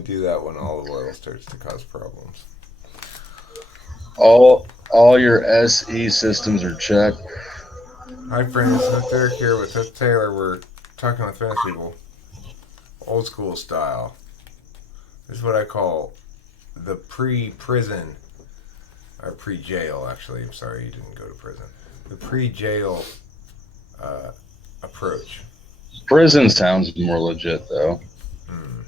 only do that when all the world starts to cause problems. All your SE systems are checked. Hi friends, Smith Derek here with Smith Taylor. We're talking with Finnish people, old school style. This is what I call the pre-prison, or pre-jail actually. I'm sorry you didn't go to prison. The pre-jail uh, approach. Prison sounds more legit though. Hmm.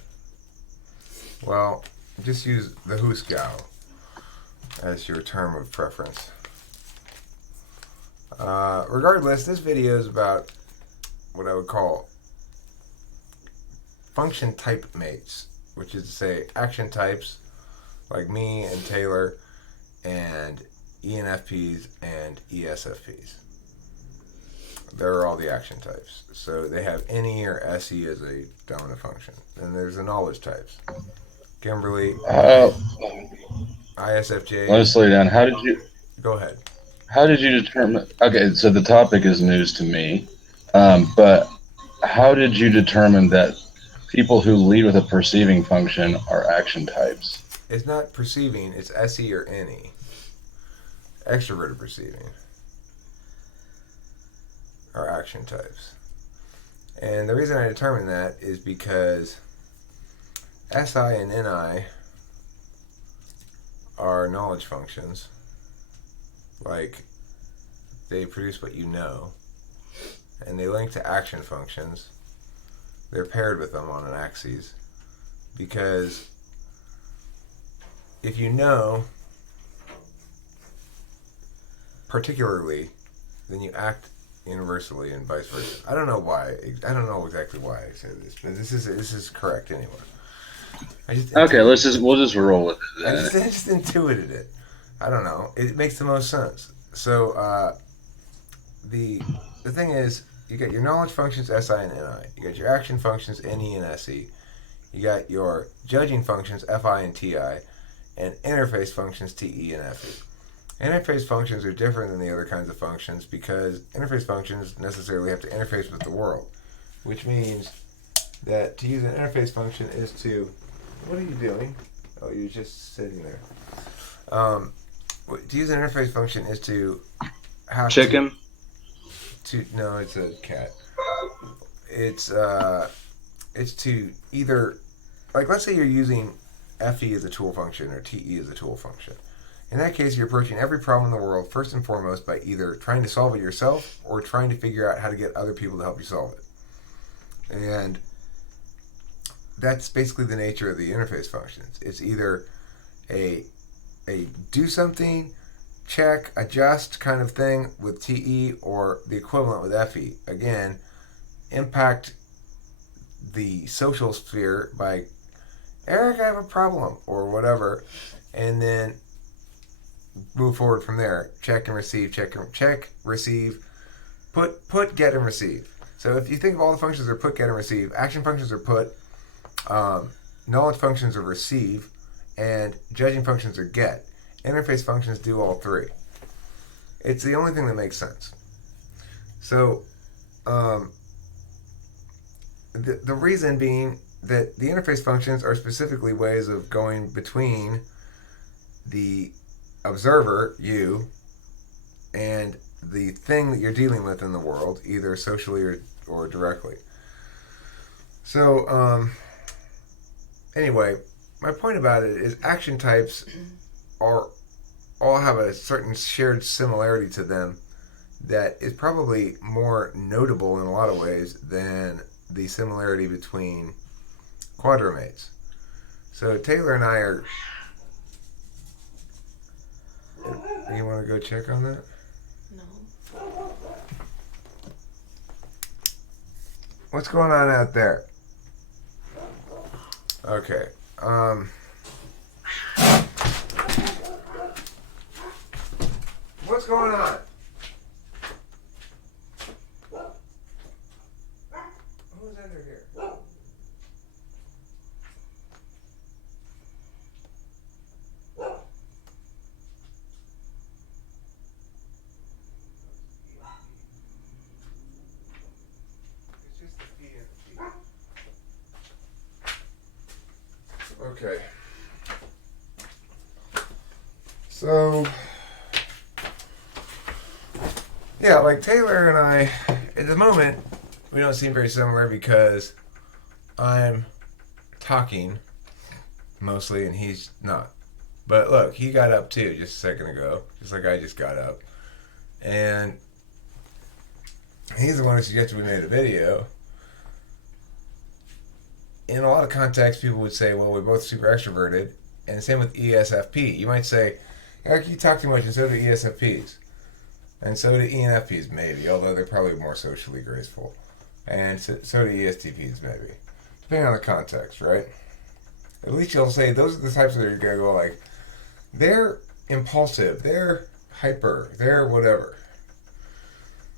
Well, just use the Huskow as your term of preference. Regardless, this video is about what I would call function type mates, which is to say action types like me and Taylor and ENFPs and ESFPs. They're all the action types. So they have NE or SE as a dominant function. And there's the knowledge types. Kimberly, Uh, ISFJs. let's slow down. Go ahead. How did you determine? Okay, so the topic is news to me, but how did you determine that people who lead with a perceiving function are action types? It's not perceiving, it's SE or NE. Extroverted perceiving are action types. And the reason I determined that is because SI and NI are knowledge functions. Like, they produce what you know. And they link to action functions. They're paired with them on an axis. Because if you know particularly, then you act universally and vice versa. I don't know why. I don't know exactly why I said this, but this is correct anyway. Okay, we'll just roll with it I then. just intuited it. I don't know. It makes the most sense. So the thing is, you got your knowledge functions SI and NI. You got your action functions NE and SE. You got your judging functions FI and TI, and interface functions TE and FE. Interface functions are different than the other kinds of functions because interface functions necessarily have to interface with the world, which means that to use an interface function is to. What are you doing? Oh, you're just sitting there. To use an interface function is to have Chicken. to no, it's a cat. It's it's to either, like, let's say you're using FE as a tool function or TE as a tool function. In that case, you're approaching every problem in the world first and foremost by either trying to solve it yourself or trying to figure out how to get other people to help you solve it. And that's basically the nature of the interface functions. It's either a do something, check, adjust kind of thing with TE, or the equivalent with FE. Again, impact the social sphere by, Eric, I have a problem, or whatever, and then move forward from there. Check and receive, check, receive, put, get, and receive. So if you think of all the functions are put, get, and receive, action functions are put, knowledge functions are receive, and judging functions are get. Interface functions do all three. It's the only thing that makes sense. So the reason being that the interface functions are specifically ways of going between the observer, you, and the thing that you're dealing with in the world, either socially or directly. So, anyway, my point about it is action types are all have a certain shared similarity to them that is probably more notable in a lot of ways than the similarity between quadramates. So Taylor and I are. You want to go check on that? No. What's going on out there? Okay. What's going on? Who's under here? It's just the P and the T. Okay. So, yeah, like Taylor and I, at the moment, we don't seem very similar because I'm talking mostly and he's not. But look, he got up too just a second ago, just like I just got up. And he's the one who suggested we made a video. In a lot of contexts, people would say, well, we're both super extroverted. And the same with ESFP. You might say, Eric, you talk too much, and so do ESFPs. And so do ENFPs, maybe, although they're probably more socially graceful. And so do ESTPs, maybe. Depending on the context, right? At least you'll say, those are the types that you're going to go like, they're impulsive, they're hyper, they're whatever.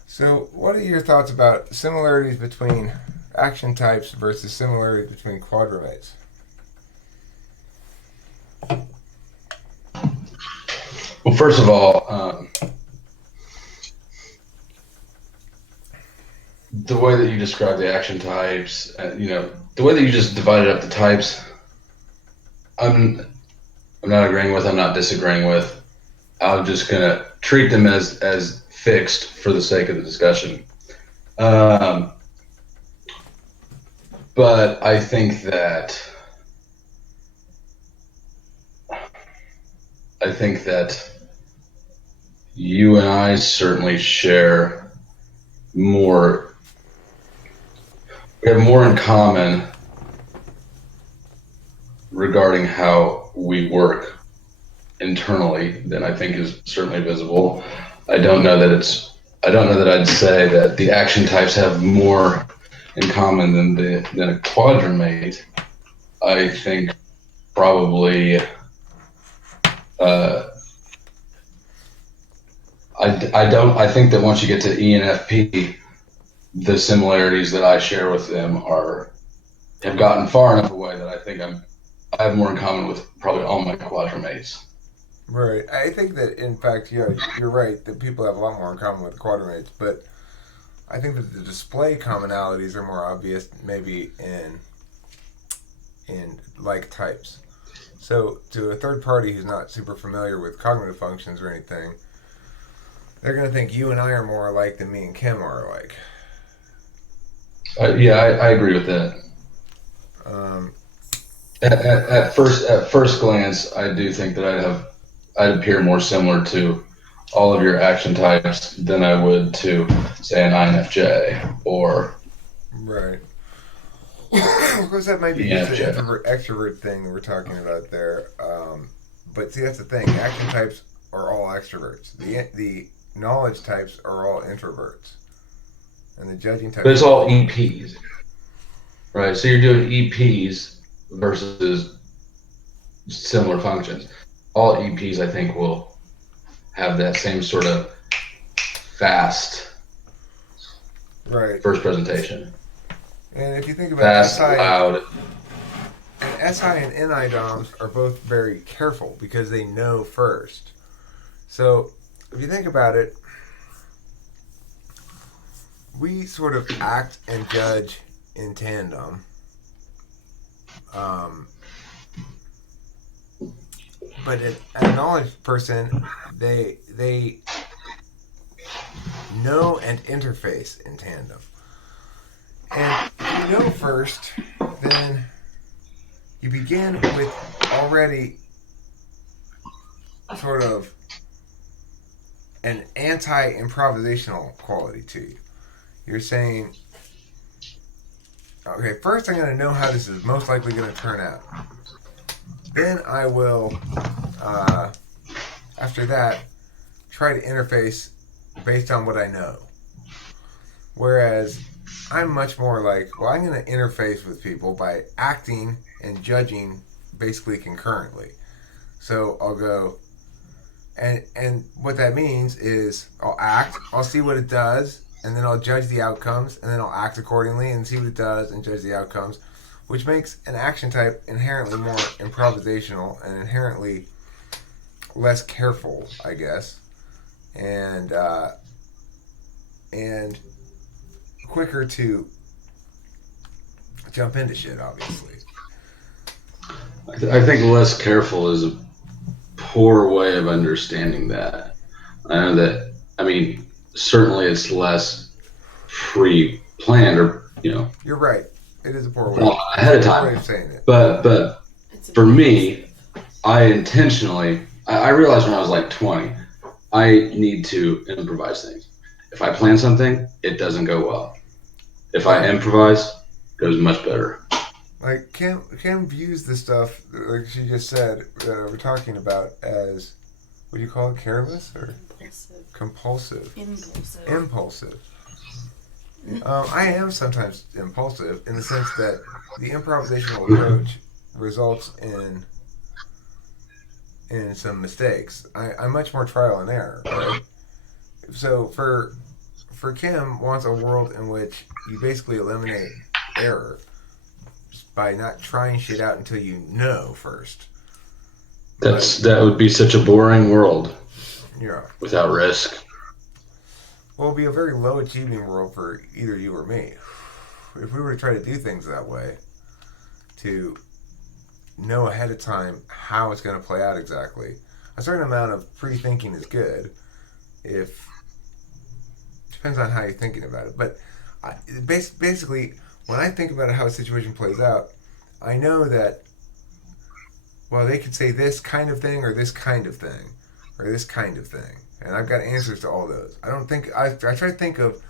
So, what are your thoughts about similarities between action types versus similarities between quadrimates? Well, first of all, the way that you describe the action types, the way that you just divided up the types, I'm not agreeing with. I'm not disagreeing with. I'm just gonna treat them as fixed for the sake of the discussion. But I think that you and I certainly share more. We have more in common regarding how we work internally than I think is certainly visible. I don't know that I'd say that the action types have more in common than a quadrumate. I think probably I think that once you get to ENFP, the similarities that I share with them have gotten far enough away that I think I have more in common with probably all my quadrumates. Right. I think that, in fact, you're right that people have a lot more in common with quadrimates, but I think that the display commonalities are more obvious maybe in like types. So to a third party who's not super familiar with cognitive functions or anything, they're going to think you and I are more alike than me and Kim are alike. Yeah, I agree with that. Um, At first glance, I do think that I'd appear more similar to all of your action types than I would to, say, an INFJ or right. Of course, that might be just an ENFJ. introvert extrovert thing we're talking about there. But see, that's the thing. Action types are all extroverts. The knowledge types are all introverts, and the judging But types it's are all all. EPs, right? So you're doing EPs versus similar functions. All EPs, I think, will have that same sort of fast Right. first presentation. And if you think about Fast, SI loud. and SI and NI DOMs are both very careful because they know first. So if you think about it, we sort of act and judge in tandem. Um, but a knowledge person, they know and interface in tandem. And if you know first, then you begin with already sort of an anti-improvisational quality to you. You're saying, okay, first I'm going to know how this is most likely going to turn out. Then I will, after that, try to interface based on what I know. Whereas I'm much more like, well, I'm going to interface with people by acting and judging basically concurrently. So I'll go, and what that means is I'll act, I'll see what it does, and then I'll judge the outcomes, and then I'll act accordingly and see what it does and judge the outcomes, which makes an action type inherently more improvisational and inherently less careful, I guess, and quicker to jump into shit, obviously. I think less careful is a poor way of understanding that. I know that, I mean, certainly it's less pre-planned or, You're right. It is a poor way. thought It's ahead a of poor time. way of saying it. But It's for me, impulsive. I intentionally, I realized when I was like 20, I need to improvise things. If I plan something, it doesn't go well. If I Right. improvise, it goes much better. Like Kim views the stuff like she just said that we're talking about as what do you call it? Careless or Impulsive. compulsive? Impulsive. Impulsive. I am sometimes impulsive in the sense that the improvisational approach results in some mistakes. I'm much more trial and error, right? So for Kim wants a world in which you basically eliminate error by not trying shit out until you know first. Like, That would be such a boring world you know, without risk. well, it'll be a very low achieving world for either you or me. If we were to try to do things that way, to know ahead of time how it's going to play out exactly, a certain amount of pre thinking is good. If depends on how you're thinking about it, but basically, when I think about how a situation plays out, I know that well, they could say this kind of thing or this kind of thing or this kind of thing, and I've got answers to all those. I don't think I try to think of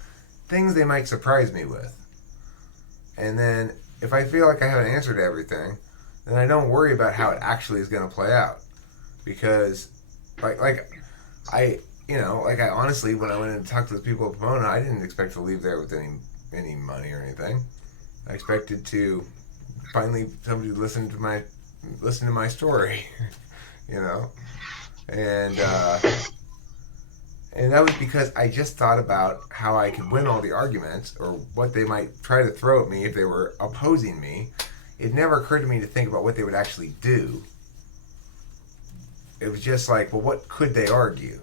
things they might surprise me with, and then if I feel like I have an answer to everything, then I don't worry about how it actually is going to play out because, like I like I honestly when I went in and talked to the people at Pomona, I didn't expect to leave there with any money or anything. I expected to finally somebody listen to my story, you know, and and that was because I just thought about how I could win all the arguments or what they might try to throw at me if they were opposing me. It never occurred to me to think about what they would actually do. It was just like, well, what could they argue?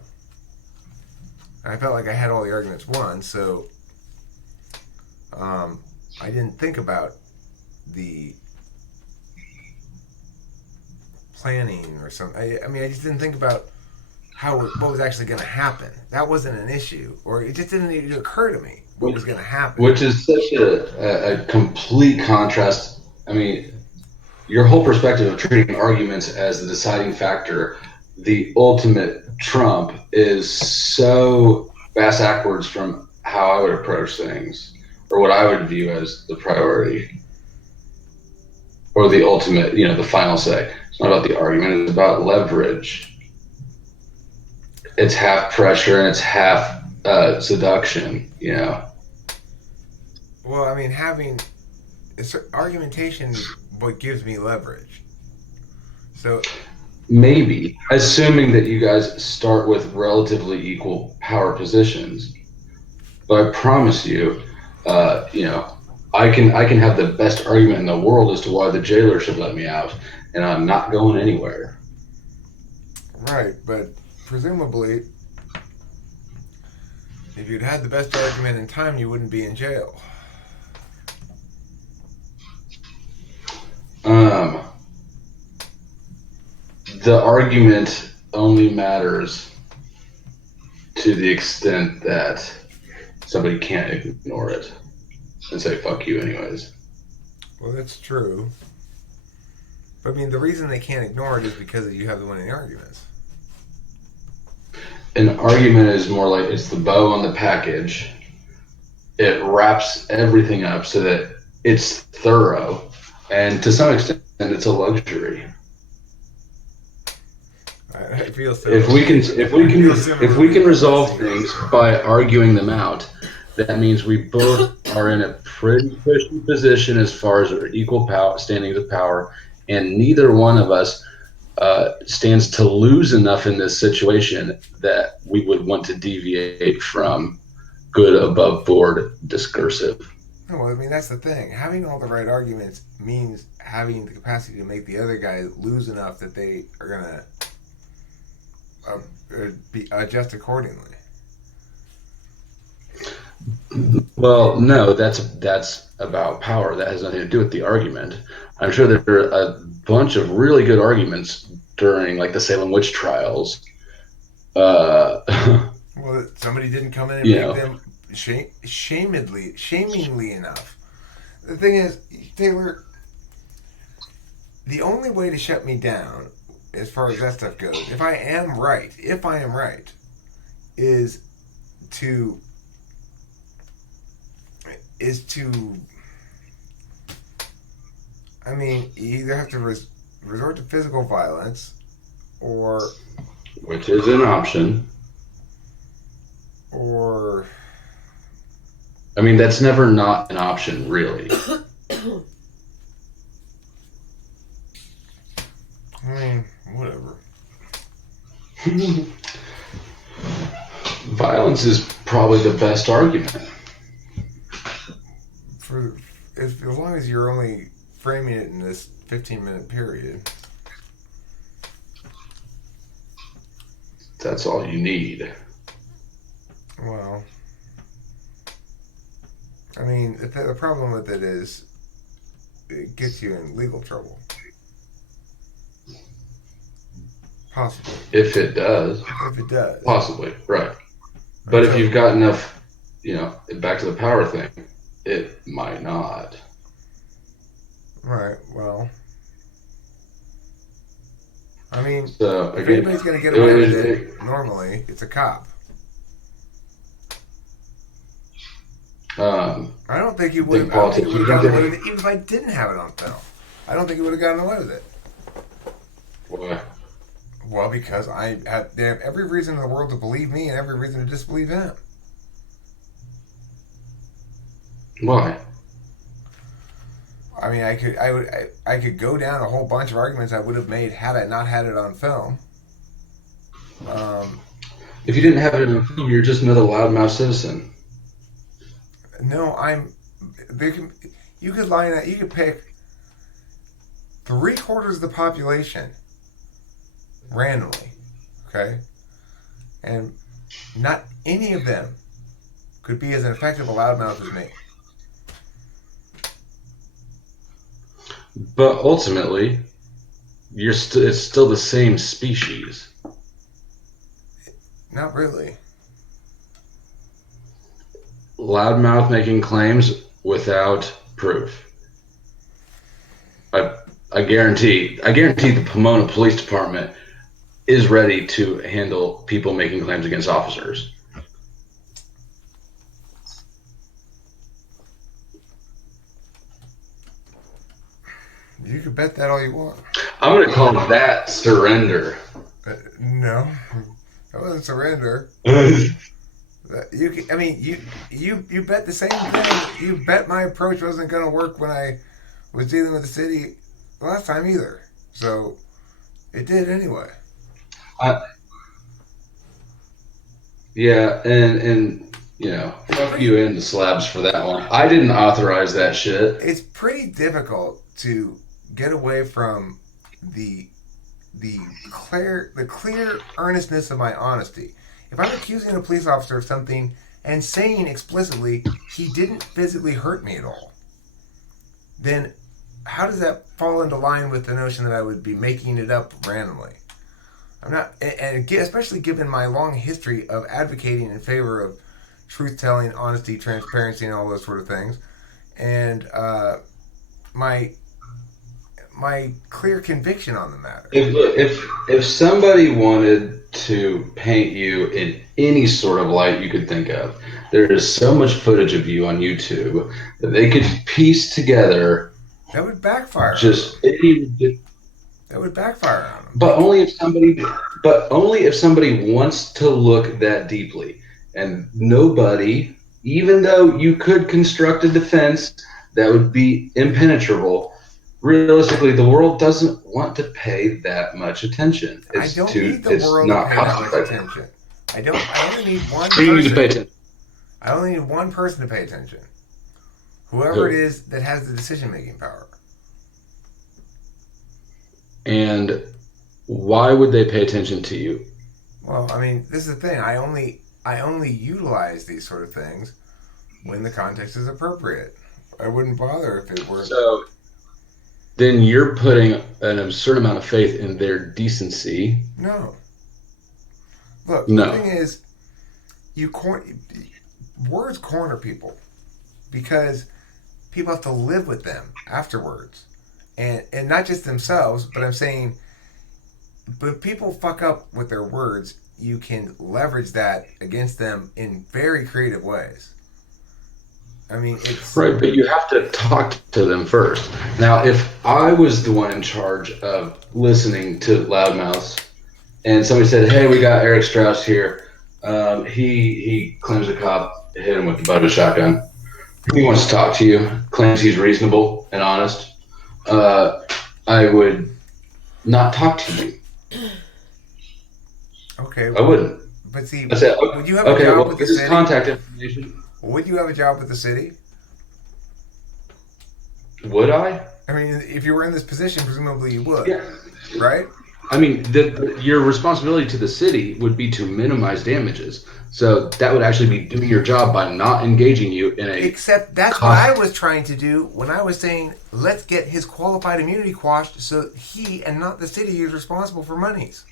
And I felt like I had all the arguments won, so um, I didn't think about the planning or something. I mean, I just didn't think about what was actually going to happen. That wasn't an issue, or it just didn't even occur to me what Which, was going to happen. which is such a complete contrast. I mean, your whole perspective of treating arguments as the deciding factor, the ultimate trump, is so bass backwards from how I would approach things or what I would view as the priority or the ultimate, the final say. It's not about the argument, it's about leverage. It's half pressure and it's half seduction. Well, I mean, having argumentation is what gives me leverage. So, Maybe, assuming that you guys start with relatively equal power positions. But I promise you, I can have the best argument in the world as to why the jailer should let me out, and I'm not going anywhere. right, but presumably, if you'd had the best argument in time, you wouldn't be in jail. Um, the argument only matters to the extent that somebody can't ignore it and say "fuck you" anyways. Well, that's true. But I mean, the reason they can't ignore it is because you have the winning arguments. An argument is more like it's the bow on the package. It wraps everything up so that it's thorough, and to some extent, it's a luxury. I feel If similar. we can, if we I can, feel if we similarly can about that resolve scene. things by arguing them out, that means we both are in a pretty cushy position as far as our equal power, standings of power, and neither one of us stands to lose enough in this situation that we would want to deviate from good above board discursive. No, well, I mean, that's the thing. Having all the right arguments means having the capacity to make the other guy lose enough that they are going to adjust accordingly. Well, no, that's about power. That has nothing to do with the argument. I'm sure there are a bunch of really good arguments during like the Salem witch trials. Uh, Well, somebody didn't come in and you make know, them shamingly enough. The thing is, Taylor, the only way to shut me down, as far as that stuff goes, if I am right, is to is to. I mean, you either have to resort to physical violence, or which is an option. or I mean, that's never not an option, really. I mean, whatever. Violence is probably the best argument. For as long as you're only framing it in this 15-minute period. That's all you need. Well, I mean, the problem with it is it gets you in legal trouble. Possibly. If it does, If it does. possibly, right. But if you've got enough, back to the power thing, it might not. Right, well. I mean, So if again, anybody's going to get away with it, normally, it's a cop. I don't think you would have gotten away with it, even if I didn't have it on film. I don't think you would have gotten away with it. Why? Well, because they have every reason in the world to believe me and every reason to disbelieve him. Why? I mean, I could go down a whole bunch of arguments I would have made had I not had it on film. If you didn't have it in film, you're just another loudmouth citizen. No, you could line up. You could pick 3/4 of the population randomly, okay, and not any of them could be as effective a loudmouth as me. But ultimately, it's still the same species. Not really. Loudmouth making claims without proof. I guarantee the Pomona Police Department is ready to handle people making claims against officers. You can bet that all you want. I'm going to call that surrender. No, that wasn't surrender. You bet the same thing. You bet my approach wasn't going to work when I was dealing with the city last time either. So it did anyway. Yeah, and fuck you and the slabs for that one. I didn't authorize that shit. It's pretty difficult to get away from the clear earnestness of my honesty. If I'm accusing a police officer of something and saying explicitly he didn't physically hurt me at all, then how does that fall into line with the notion that I would be making it up randomly? I'm not, and especially given my long history of advocating in favor of truth-telling, honesty, transparency, and all those sort of things, and my clear conviction on the matter. If somebody wanted to paint you in any sort of light you could think of, there is so much footage of you on YouTube that they could piece together. That would backfire. That would backfire on them. But only if somebody wants to look that deeply. And nobody, even though you could construct a defense that would be impenetrable, realistically, the world doesn't want to pay that much attention. I don't need the world to pay that much attention. I only need one person. You need to pay attention. I only need one person to pay attention. Whoever it is that has the decision-making power. And why would they pay attention to you? Well, I mean, this is the thing. I only utilize these sort of things when the context is appropriate. I wouldn't bother if it were. So then you're putting an absurd amount of faith in their decency. No. Look, the No. thing is, words corner people because people have to live with them afterwards, and not just themselves. But I'm saying, but if people fuck up with their words, you can leverage that against them in very creative ways. I mean, it's Right, but you have to talk to them first. Now, if I was the one in charge of listening to loudmouths, and somebody said, "Hey, we got Eric Strauss here. He claims a cop hit him with the butt of a shotgun. He wants to talk to you. Claims he's reasonable and honest." I would not talk to you. okay. I wouldn't. But see, I said, would you have a "Okay, job well, with the this is city? contact information." Would you have a job with the city? Would I? I mean, if you were in this position, presumably you would, Yeah. right? I mean, your responsibility to the city would be to minimize damages. So that would actually be doing your job by not engaging you in a. Except that's what I was trying to do when I was saying, let's get his qualified immunity quashed so he and not the city is responsible for monies.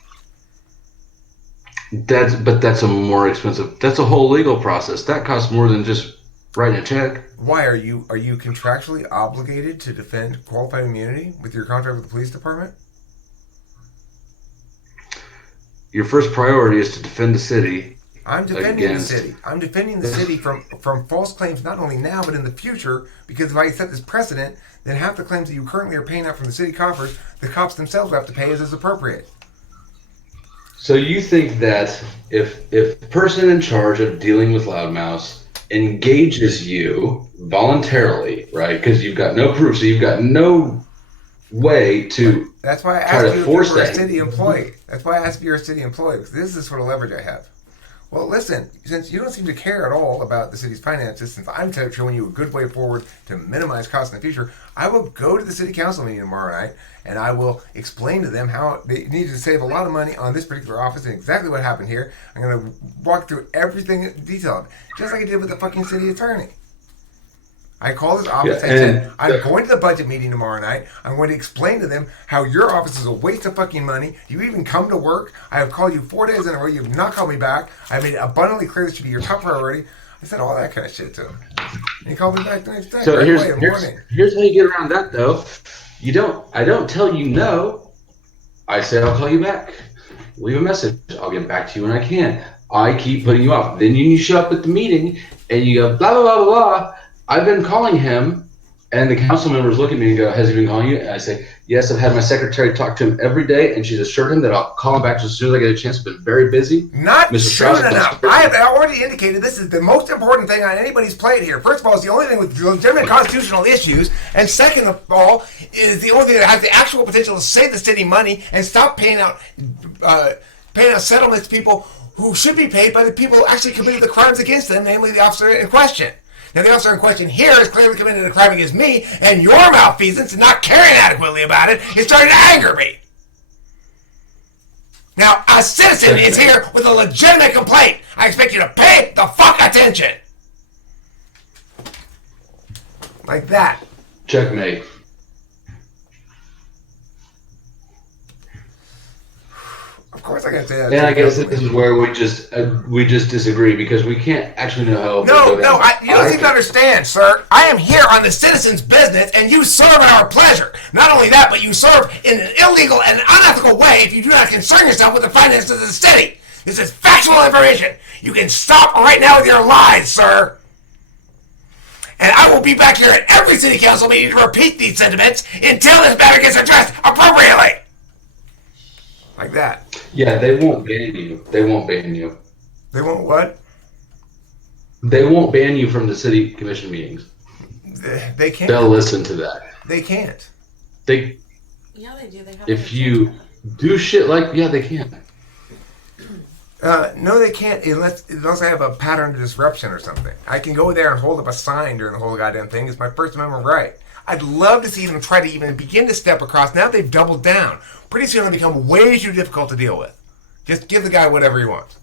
That's a more expensive. That's a whole legal process. That costs more than just writing a check. Why are you contractually obligated to defend qualified immunity with your contract with the police department? Your first priority is to defend the city. I'm defending Against. the city. I'm defending the city from false claims, not only now but in the future. Because if I set this precedent, then half the claims that you currently are paying out from the city coffers, the cops themselves have to pay as is appropriate. So you think that if the person in charge of dealing with loudmouths engages you voluntarily, right? Because you've got no proof, so you've got no way to. That's why I Try to asked you if you force were a that. city employee. That's why I asked if you're a city employee, because this is the sort of leverage I have. Well, listen, since you don't seem to care at all about the city's finances, since I'm showing you a good way forward to minimize costs in the future, I will go to the city council meeting tomorrow night, and I will explain to them how they need to save a lot of money on this particular office and exactly what happened here. I'm going to walk through everything in detail, just like I did with the fucking city attorney. I called his office and said, I'm going to the budget meeting tomorrow night. I'm going to explain to them how your office is a waste of fucking money. You even come to work. I have called you 4 days in a row. You have not called me back. I made it abundantly clear this should be your top priority. I said all that kind of shit to him. And he called me back the next day. So right here's away in the morning. here's how you get around that though. I don't tell you no. I say I'll call you back. Leave a message. I'll get back to you when I can. I keep putting you off. Then you show up at the meeting and you go blah blah blah blah blah. I've been calling him, and the council members look at me and go, "Has he been calling you?" And I say, "Yes, I've had my secretary talk to him every day, and she's assured him that I'll call him back as soon as I get a chance. I've been very busy." Not Mr. soon Strauss, enough. I have already indicated this is the most important thing on anybody's plate here. First of all, it's the only thing with legitimate constitutional issues. And second of all, is the only thing that has the actual potential to save the city money and stop paying out settlements to people who should be paid by the people who actually committed the crimes against them, namely the officer in question. Now, the officer in question here has clearly committed a crime against me, and your malfeasance and not caring adequately about it is starting to anger me. Now, a citizen is here with a legitimate complaint. I expect you to pay the fuck attention. Like that. Checkmate. Of course I gotta say that. And I guess this is where we just disagree because we can't actually know how. No, you don't seem to understand, sir. I am here on the citizen's business, and you serve at our pleasure. Not only that, but you serve in an illegal and unethical way if you do not concern yourself with the finances of the city. This is factual information. You can stop right now with your lies, sir. And I will be back here at every city council meeting to repeat these sentiments until this matter gets addressed appropriately. Like that. Yeah, they won't ban you. They won't ban you. They won't what? They won't ban you from the city commission meetings. They can't. They'll listen to that. They can't. They. Yeah, they do. They have If you do shit like they can. No, they can't unless I have a pattern of disruption or something. I can go there and hold up a sign during the whole goddamn thing. It's my First Amendment right. I'd love to see them try to even begin to step across. Now they've doubled down. Pretty soon it'll become way too difficult to deal with. Just give the guy whatever he wants.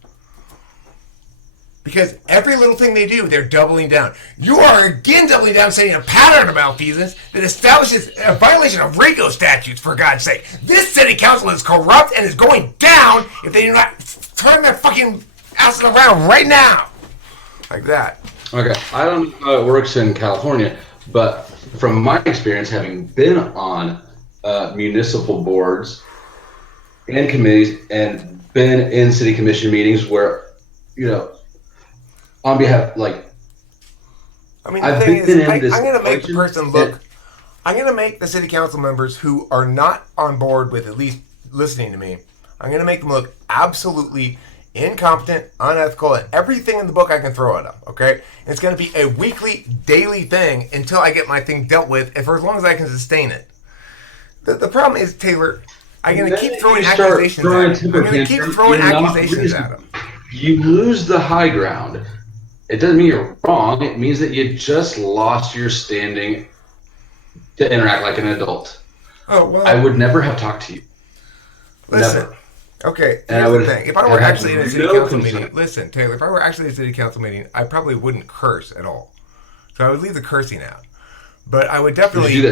Because every little thing they do, they're doubling down. You are again doubling down, saying a pattern of malfeasance that establishes a violation of RICO statutes, for God's sake. This city council is corrupt and is going down if they do not turn their fucking asses around right now. Like that. Okay, I don't know how it works in California, but from my experience, having been on municipal boards and committees and been in city commission meetings where, on behalf, I mean, the thing is, I'm going to make the person look. I'm going to make the city council members who are not on board with at least listening to me, I'm going to make them look absolutely incompetent, unethical, and everything in the book I can throw at them, okay? And it's going to be a weekly, daily thing until I get my thing dealt with, and for as long as I can sustain it. The problem is, Taylor, I'm going to keep throwing accusations at him. I'm going to keep throwing accusations at him. You lose the high ground. It doesn't mean you're wrong. It means that you just lost your standing to interact like an adult. Oh, well. I would never have talked to you. Listen. Never. Okay, here's the thing. If I were actually in a city council meeting, listen, Taylor, if I were actually in a city council meeting, I probably wouldn't curse at all. So I would leave the cursing out. But I would definitely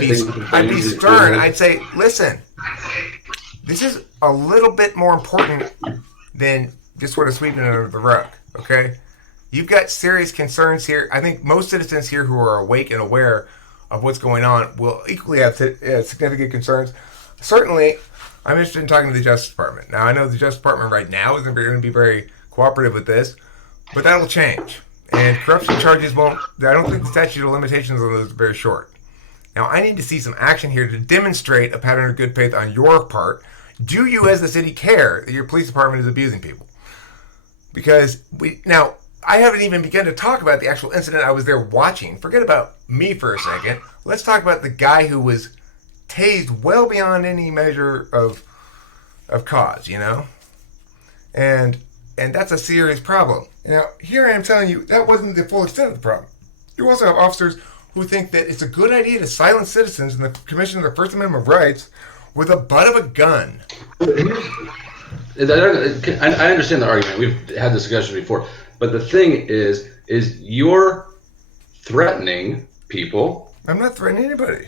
I'd be stern. I'd say, listen, this is a little bit more important than just sort of sweeping it under the rug, okay? You've got serious concerns here. I think most citizens here who are awake and aware of what's going on will equally have significant concerns. Certainly, I'm interested in talking to the Justice Department. Now, I know the Justice Department right now isn't going to be very cooperative with this, but that'll change. And corruption charges won't, I don't think the statute of limitations on those are very short. Now, I need to see some action here to demonstrate a pattern of good faith on your part. Do you, as the city, care that your police department is abusing people? Because I haven't even begun to talk about the actual incident I was there watching. Forget about me for a second. Let's talk about the guy who was tased well beyond any measure of cause, and that's a serious problem. Now, here I am telling you that wasn't the full extent of the problem. You also have officers who think that it's a good idea to silence citizens in the commission of their First Amendment rights with the butt of a gun. I understand the argument. We've had this discussion before. But the thing is you're threatening people. I'm not threatening anybody.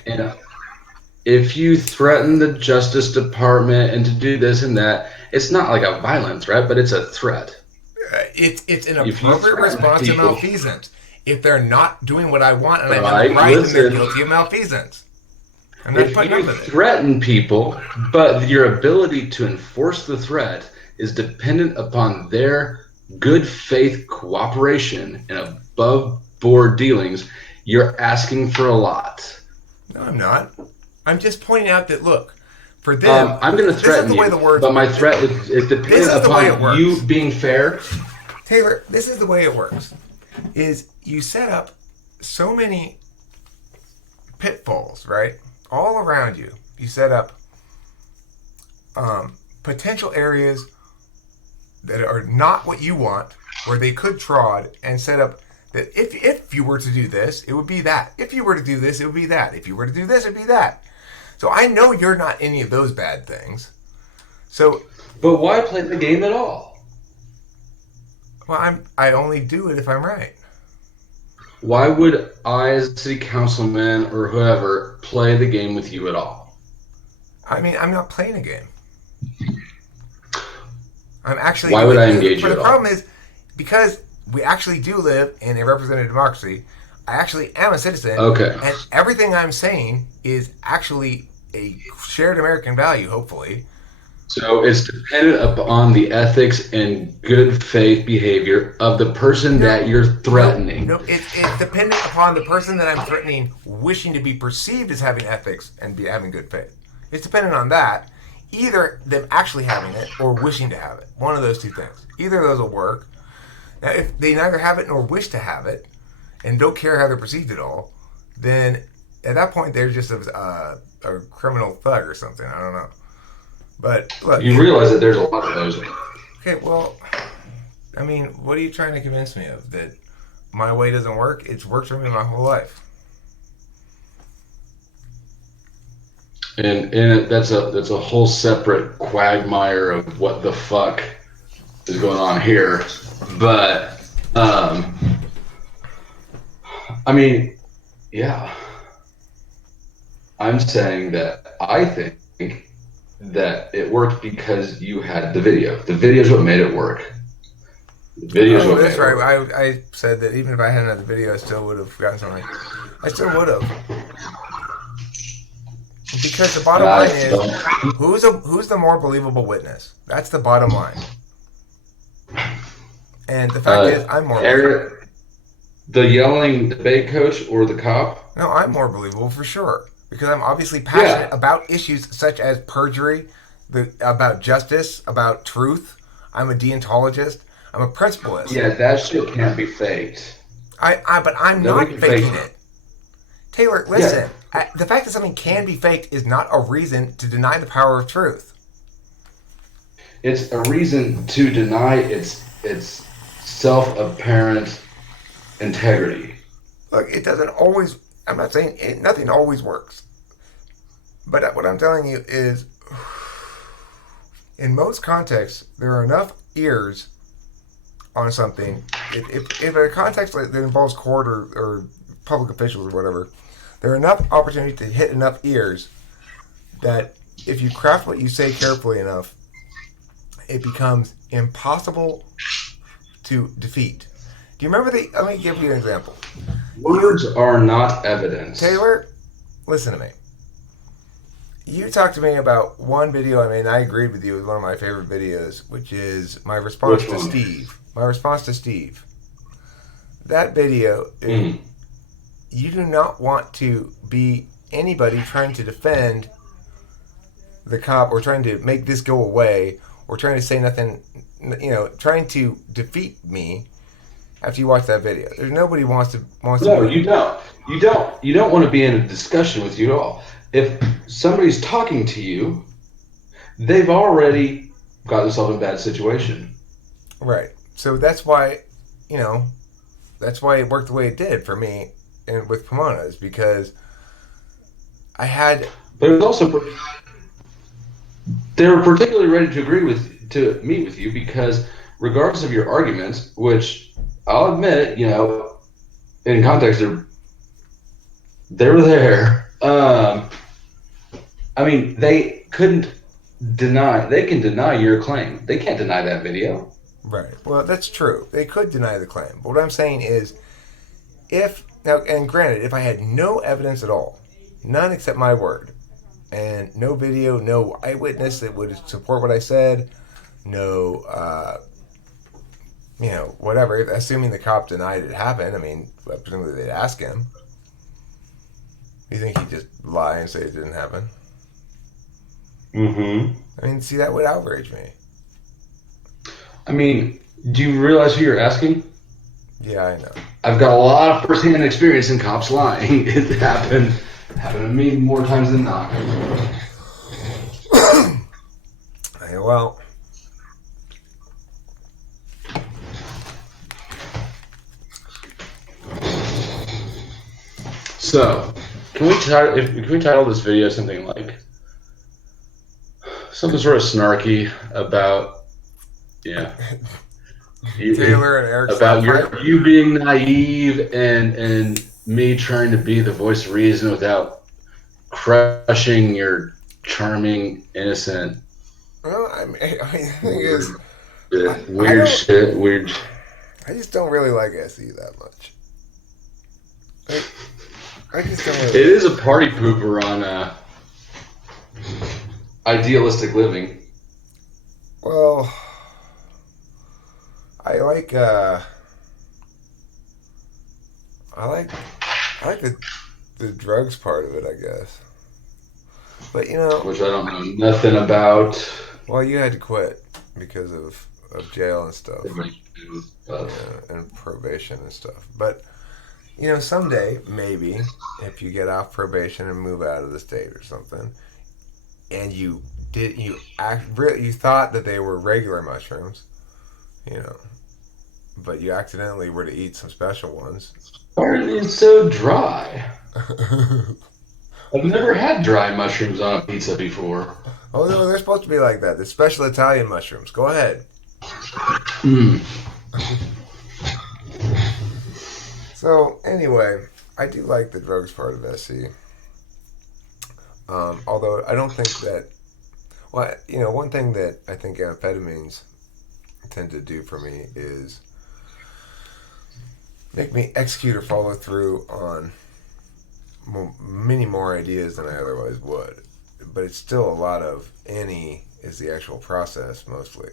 If you threaten the Justice Department and to do this and that, it's not like a violent threat, but it's a threat. It's an appropriate response to malfeasance. If they're not doing what I want and I'm right, then they're guilty of malfeasance. I'm not putting up with it. If you threaten people, but your ability to enforce the threat is dependent upon their good faith cooperation and above board dealings, you're asking for a lot. No, I'm not. I'm just pointing out that, look, for them, I'm going to threaten you, but my threat is dependent upon you being fair. Taylor, this is the way it works, is you set up so many pitfalls, right, all around you. You set up potential areas that are not what you want, where they could trod, and set up that if you were to do this, it would be that. If you were to do this, it would be that. If you were to do this, it would be that. So I know you're not any of those bad things. But why play the game at all? Well, I only do it if I'm right. Why would I, as a city councilman or whoever, play the game with you at all? I mean, I'm not playing a game. I'm actually. Why would I engage you? But the problem is, because we actually do live in a representative democracy, I actually am a citizen. Okay. And everything I'm saying is actually a shared American value, hopefully. So it's dependent upon the ethics and good faith behavior of the person that you're threatening. No, it's dependent upon the person that I'm threatening wishing to be perceived as having ethics and having good faith. It's dependent on that. Either them actually having it or wishing to have it. One of those two things. Either of those will work. Now, if they neither have it nor wish to have it and don't care how they're perceived at all, then at that point they're just a criminal thug or something. I don't know. But look, you realize that there's a lot of those. Okay, well, I mean, what are you trying to convince me of? That my way doesn't work? It's worked for me my whole life. And that's a whole separate quagmire of what the fuck is going on here. But Um, I mean, yeah. I'm saying that I think that it worked because you had the video. The video is what made it work. The video is Oh, what made that's it right. work. I said that even if I had another video, I still would have gotten something. I still would have, because the And bottom I line is, don't. who's the more believable witness? That's the bottom line. And the fact is, I'm more believable. Eric, the yelling debate coach or the cop? No, I'm more believable for sure, because I'm obviously passionate Yeah. about issues such as perjury, about justice, about truth. I'm a deontologist. I'm a principalist. Yeah, that shit can't be faked. But I'm Nobody not can fake faking it. it. Taylor, Yeah, listen. The fact that something can be faked is not a reason to deny the power of truth. it's a reason to deny its self-apparent integrity. Look, it doesn't always. I'm not saying nothing always works. But what I'm telling you is, in most contexts, there are enough ears on something. If a context that involves court or public officials or whatever, there are enough opportunities to hit enough ears that if you craft what you say carefully enough, it becomes impossible to defeat. Do you remember the? Let me give you an example. Words are not evidence. Taylor, listen to me. You talked to me about one video I made, and I agreed with you. It was one of my favorite videos, which is my response Which to one? Steve. My response to Steve. That video, you do not want to be anybody trying to defend the cop or trying to make this go away or trying to say nothing, trying to defeat me after you watch that video. There's nobody wants to. No, you don't. You don't want to be in a discussion with you at all. If somebody's talking to you, they've already got themselves in a bad situation. Right. So that's why, that's why it worked the way it did for me and with Pomona, is because I had. But it was also they were particularly ready to meet with you because regardless of your arguments, which I'll admit, in context they were there. I mean, they couldn't deny. They can deny your claim. They can't deny that video. Right. Well, that's true. They could deny the claim. But what I'm saying is, and granted, if I had no evidence at all, none except my word, and no video, no eyewitness that would support what I said, no, whatever, assuming the cop denied it happened, I mean, presumably they'd ask him. You think he'd just lie and say it didn't happen? Mm-hmm. I mean, see, that would outrage me. I mean, do you realize who you're asking? Yeah, I know. I've got a lot of first-hand experience in cops lying. It happened to me more times than not. Well, so can we title this video something like something sort of snarky about Taylor and Eric about fight? you being naive and me trying to be the voice of reason without crushing your charming, innocent, Well, I mean, the thing is, weird. I just don't really like SE that much. I just don't really. It is a party pooper on idealistic living. Well, I like the drugs part of it, I guess. But Which I don't know nothing about. well, you had to quit because of jail and stuff, Uh, and probation and stuff. But someday maybe if you get off probation and move out of the state or something, and you thought that they were regular mushrooms, but you accidentally were to eat some special ones. Why are they so dry? I've never had dry mushrooms on a pizza before. Oh no, they're supposed to be like that. The special Italian mushrooms. Go ahead. Mm. So anyway, I do like the drugs part of SE. Although I don't think that. Well, one thing that I think amphetamines tend to do for me is make me execute or follow through on many more ideas than I otherwise would. But it's still a lot of any is the actual process mostly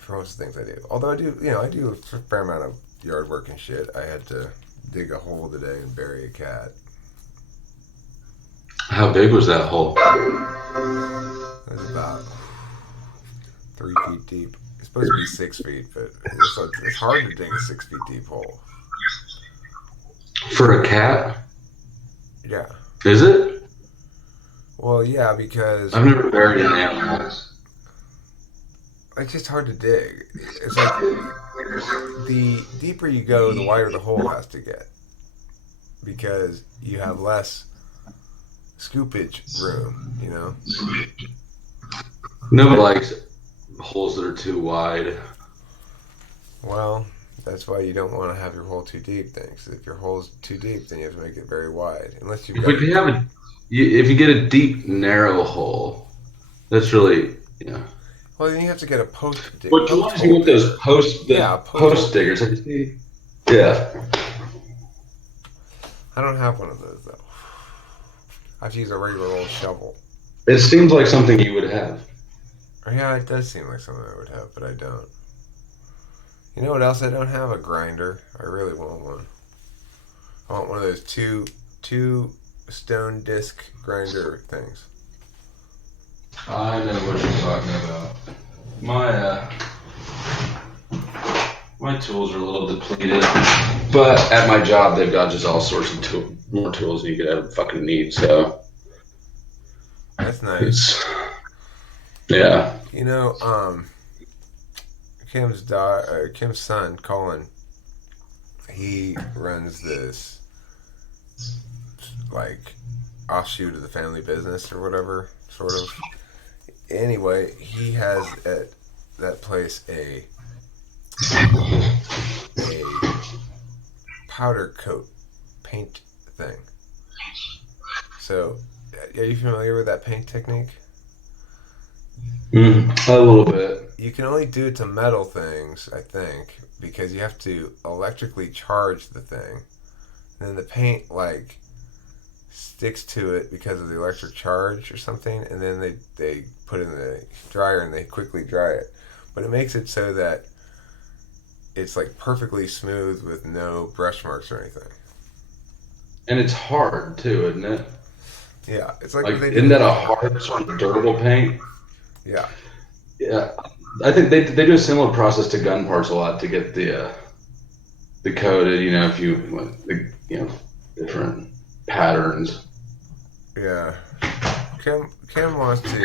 for most of the things I do. Although I do a fair amount of yard work and shit. I had to dig a hole today and bury a cat. How big was that hole? It was about 3 feet deep. It's supposed to be 6 feet, but it's hard to dig a 6 feet deep hole. For a cat? Yeah. Is it? Well, yeah, because I've never buried an animal. it's just hard to dig. It's like the deeper you go, the wider the hole has to get because you have less scoopage room. Nobody likes holes that are too wide. Well, that's why you don't want to have your hole too deep. Things. If your hole's too deep, then you have to make it very wide. Unless you've If got. we could have if you get a deep, narrow hole, that's really, Well, then you have to get a post dig. What you want is you want those post diggers. Yeah. I don't have one of those though. I have to use a regular old shovel. It seems like something you would have. Yeah, it does seem like something I would have, but I don't. You know what else I don't have? A grinder. I really want one. I want one of those two stone disc grinder things. I know what you're talking about. My tools are a little depleted, but at my job they've got just all sorts of more tools than you could ever fucking need. So That's nice. Yeah. Kim's son, Colin, he runs this like offshoot of the family business or whatever, sort of. Anyway, he has at that place a powder coat paint thing. So, are you familiar with that paint technique? A little bit. You can only do it to metal things, I think, because you have to electrically charge the thing. And then the paint, sticks to it because of the electric charge or something, and then they put it in the dryer and they quickly dry it. But it makes it so that it's, perfectly smooth with no brush marks or anything. And it's hard, too, isn't it? Yeah. It's isn't that a hard, sort of durable paint? Yeah. Yeah. I think they do a similar process to gun parts a lot to get the coated, if you want different patterns. Yeah. Kim wants to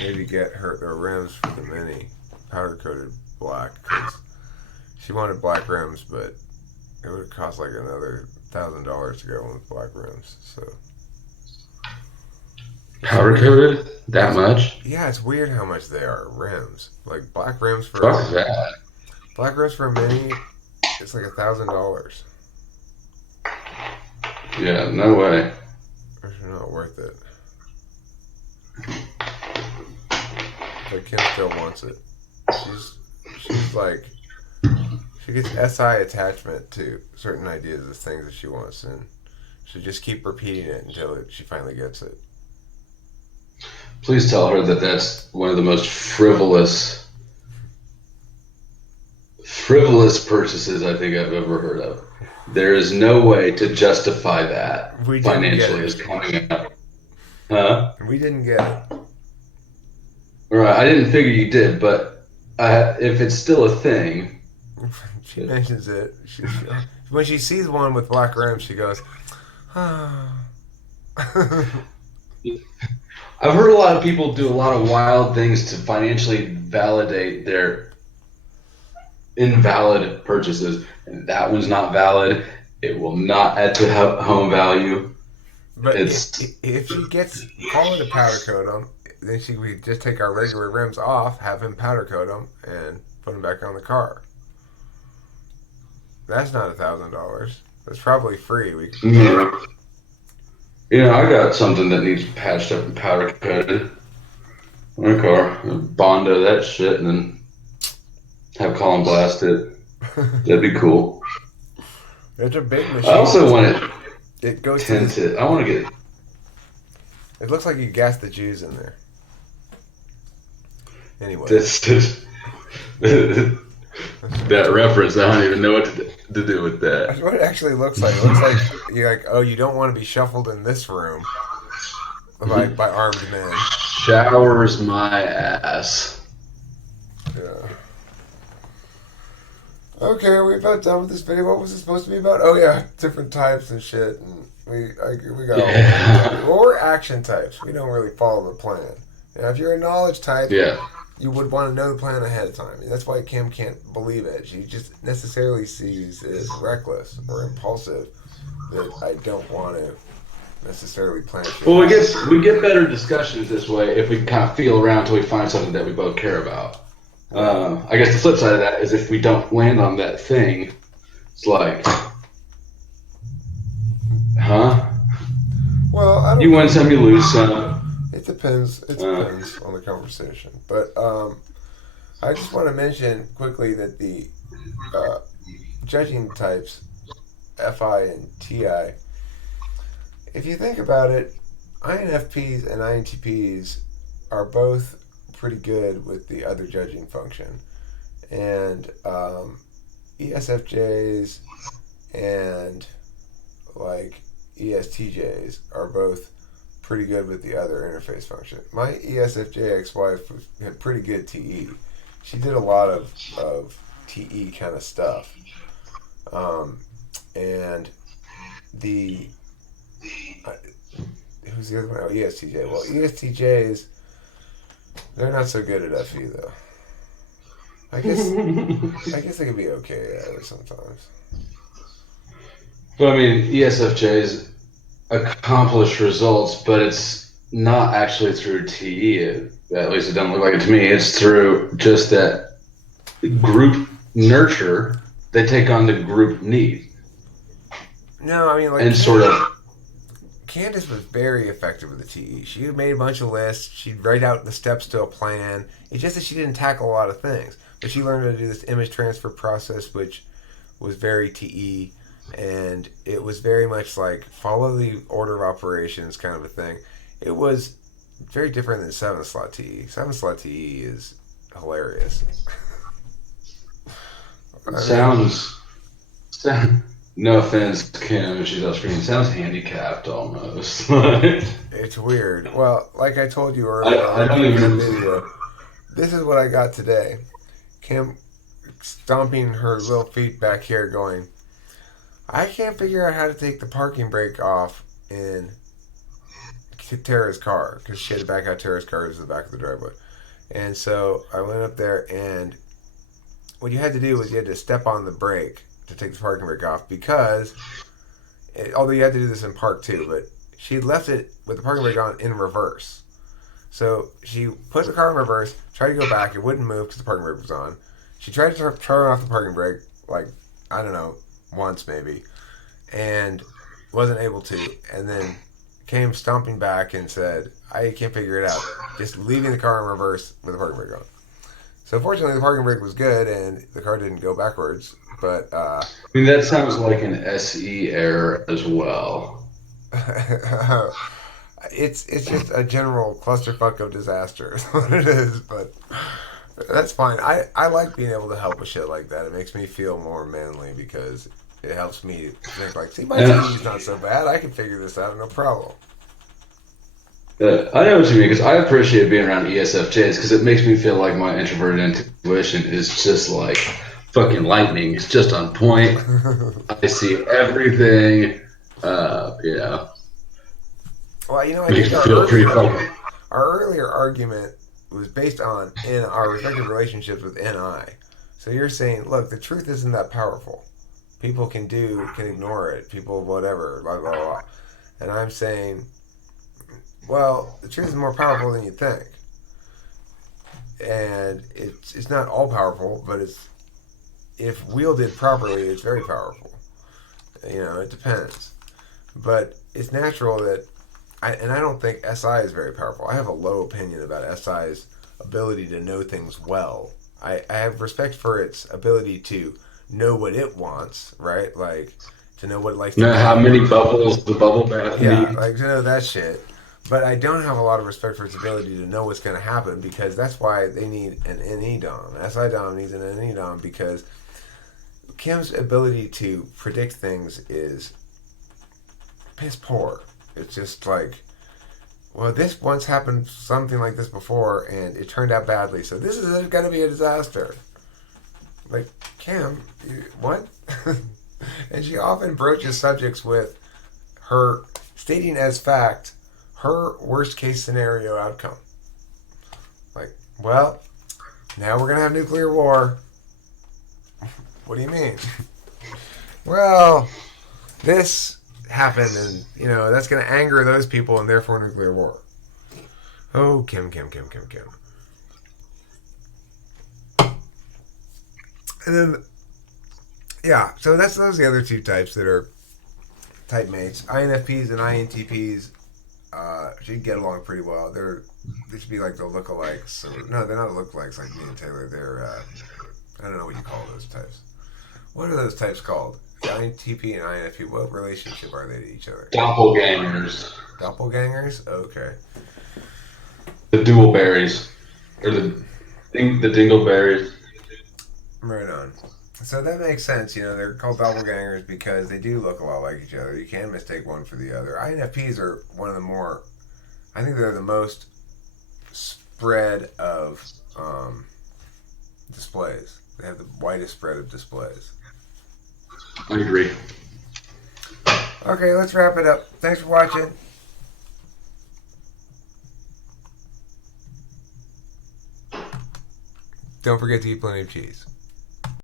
maybe get her rims for the Mini powder coated black because she wanted black rims, but it would cost another $1,000 to go with black rims. So powder coated that much? Yeah, it's weird how much they are rims. Black rims for Fuck that. Black rims for a Mini, it's $1,000. Yeah, no way. It's not worth it. But Kim still wants it. She gets SI attachment to certain ideas of things that she wants, and she'll just keep repeating it until she finally gets it. Please tell her that that's one of the most frivolous purchases I think I've ever heard of. There is no way to justify that financially as coming out. Huh? We didn't get it. All right, I didn't figure you did, but if it's still a thing. She mentions it. When she sees one with black rims, she goes, "Ah." I've heard a lot of people do a lot of wild things to financially validate their invalid purchases, and that one's not valid. It will not add to home value. But if she gets Colin to powder coat them, then we just take our regular rims off, have him powder coat them, and put them back on the car. That's not $1,000. It's probably free. Yeah. I got something that needs patched up and powder coated. My car, Bondo that shit, and then have Colin blast it. That'd be cool. It's a big I machine also want too. it It goes to this. tinted. I want to get It looks like you gassed the Jews in there. Anyway, this. That reference, I don't even know what to do with that's that. what it actually looks like. It looks like you're like, oh, you don't want to be shuffled in this room by armed men. Showers my ass. Yeah. Okay, are we about done with this video? What was it supposed to be about? Oh yeah, different types and shit. And we got all Yeah. well, we're action types. We don't really follow the plan. Now, if you're a knowledge type, Yeah. you would want to know the plan ahead of time. And that's why Kim can't believe it. She just necessarily sees it as reckless or impulsive that I don't want to necessarily plan shit. Well, we get better discussions this way if we can kind of feel around until we find something that we both care about. I guess the flip side of that is if we don't land on that thing, it's like, huh? Well, I don't You know. win some, you lose some. It depends. It depends on the conversation. But I just want to mention quickly that the judging types, FI and TI, if you think about it, INFPs and INTPs are both pretty good with the other judging function. And ESFJs and like ESTJs are both pretty good with the other interface function. My ESFJ ex-wife had pretty good TE. She did a lot of TE kind of stuff. And the who's the other one? Oh, ESTJ. Well, ESTJs, they're not so good at FE though. I guess they could be okay at it sometimes. But I mean, ESFJs accomplish results, but it's not actually through TE. At least it doesn't look like it to me. It's through just that group nurture. They take on the group need No, I mean like and sort of. Candace was very effective with the TE. She made a bunch of lists. She'd write out the steps to a plan. It's just that she didn't tackle a lot of things. But she learned how to do this image transfer process, which was very TE. And it was very much like follow the order of operations kind of a thing. It was very different than 7-slot TE. 7-slot TE is hilarious. Sounds. No offense, Kim, she's off screen. Sounds handicapped almost. It's weird. Well, like I told you earlier I don't in the even. video, this is what I got today. Kim stomping her little feet back here going, I can't figure out how to take the parking brake off in Tara's car because she had to back out Tara's car to the back of the driveway. And so I went up there, and what you had to do was you had to step on the brake to take the parking brake off because, although you had to do this in park too, but she left it with the parking brake on in reverse. So she put the car in reverse, tried to go back, it wouldn't move because the parking brake was on. She tried to turn off the parking brake, like, I don't know, once maybe, and wasn't able to, and then came stomping back and said, I can't figure it out. Just leaving the car in reverse with the parking brake on. So fortunately the parking brake was good and the car didn't go backwards, but I mean, that sounds like an SE error as well. it's just a general clusterfuck of disaster is what it is, but that's fine. I like being able to help with shit like that. It makes me feel more manly because it helps me think like, see, my TV's not so bad. I can figure this out, no problem. I know what you mean because I appreciate being around ESFJs because it makes me feel like my introverted intuition is just like fucking lightning. It's just on point. I see everything. Yeah. Well, you know, I Makes think me feel pretty fucking. our earlier argument was based on in our respective relationships with NI. So you're saying, look, the truth isn't that powerful. People can ignore it. People, whatever, blah, blah, blah. And I'm saying, well, the truth is more powerful than you think. And it's not all powerful, but if wielded properly, it's very powerful. It depends. But it's natural that, I don't think SI is very powerful. I have a low opinion about SI's ability to know things well. I have respect for its ability to know what it wants, right? Like, to know what it likes You to know how bake. many bubbles the bubble bath Yeah, needs? like to know that shit. But I don't have a lot of respect for its ability to know what's going to happen, because that's why they need an NE Dom. SI Dom needs an NE Dom because Kim's ability to predict things is piss poor. It's just like, well, this once happened something like this before, and it turned out badly, so this is going to be a disaster. Like, Kim, what? And she often broaches subjects with her stating as fact her worst case scenario outcome. Like, well, now we're going to have nuclear war. What do you mean? Well, this happened, and that's going to anger those people, and therefore nuclear war. Oh, Kim. And then, yeah, so those are the other two types that are type mates. INFPs and INTPs should get along pretty well. They should be like the lookalikes. Or, no, they're not lookalikes like me and Taylor. They're I don't know what you call those types. What are those types called? The INTP and INFP. What relationship are they to each other? Doppelgangers. Doppelgangers? Okay. The dual berries. Or the dingleberries. Right on. So that makes sense. They're called doppelgangers because they do look a lot like each other. You can mistake one for the other. INFPs are one of the more, I think they're the most spread of displays. They have the widest spread of displays. I agree. Okay, let's wrap it up. Thanks for watching. Don't forget to eat plenty of cheese.